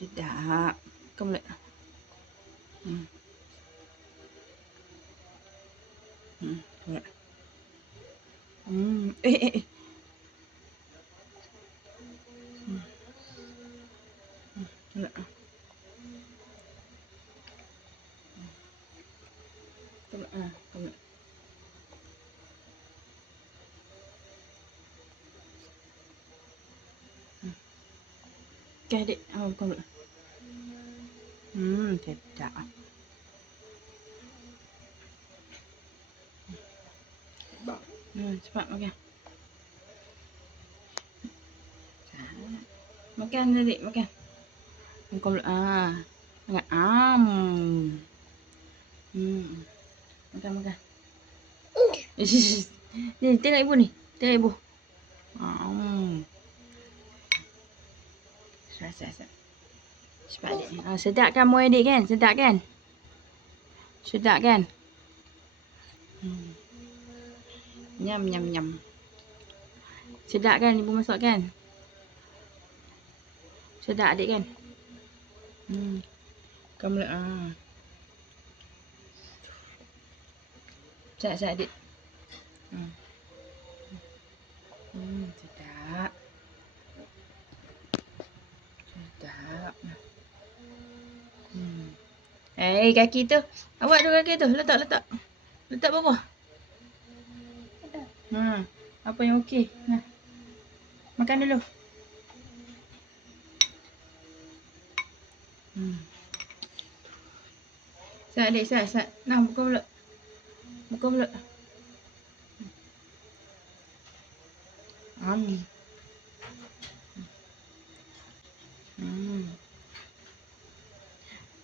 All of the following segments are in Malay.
Sedap. Kau boleh. Boleh. Eh. Boleh. Boleh. Okay, adik. Kau boleh. Sedap. Cepat makan. Makan adik, makan. Kau boleh. Makan. Makan. Ni, tengok ibu ni. Tengok ibu. Cepat adik. Sedap kan muai adik kan? Sedap kan? Sedap kan? Nyam. Sedap kan ibu masak kan? Sedap adik kan? Kamu Sedap adik. Sedap. Kaki tu. Awak tu kaki tu. Letak. Letak bawah. Apa yang okey? Makan dulu. Sat adik, sat. Nah, buka mulut.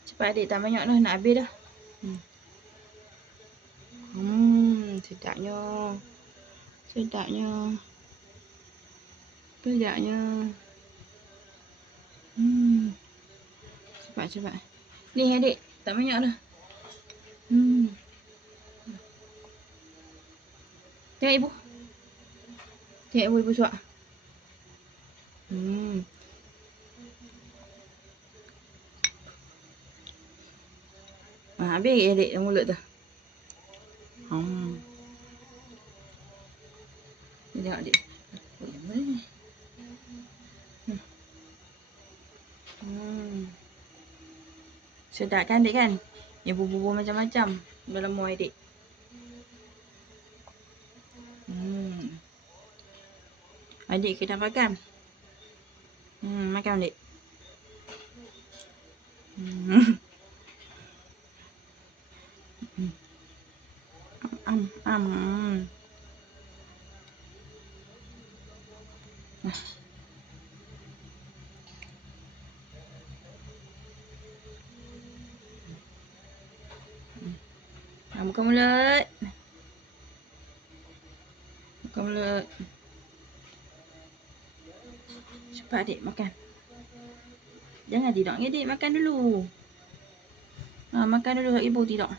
Cepat adik, tak banyak dah, nak habis dah. Sedapnya. Cepat. Ni adik, tak banyak dah. Tengok ibu. Ibu suap. Habis adik dalam mulut tu. Ni tengok adik. Sedap kan adik kan? Yang bubur macam-macam dalam muai adik. Adik kena makan. Makan adik. Buka mulut. Cepat adik makan. Jangan tidur adik, makan dulu. Makan dulu, ibu tidur.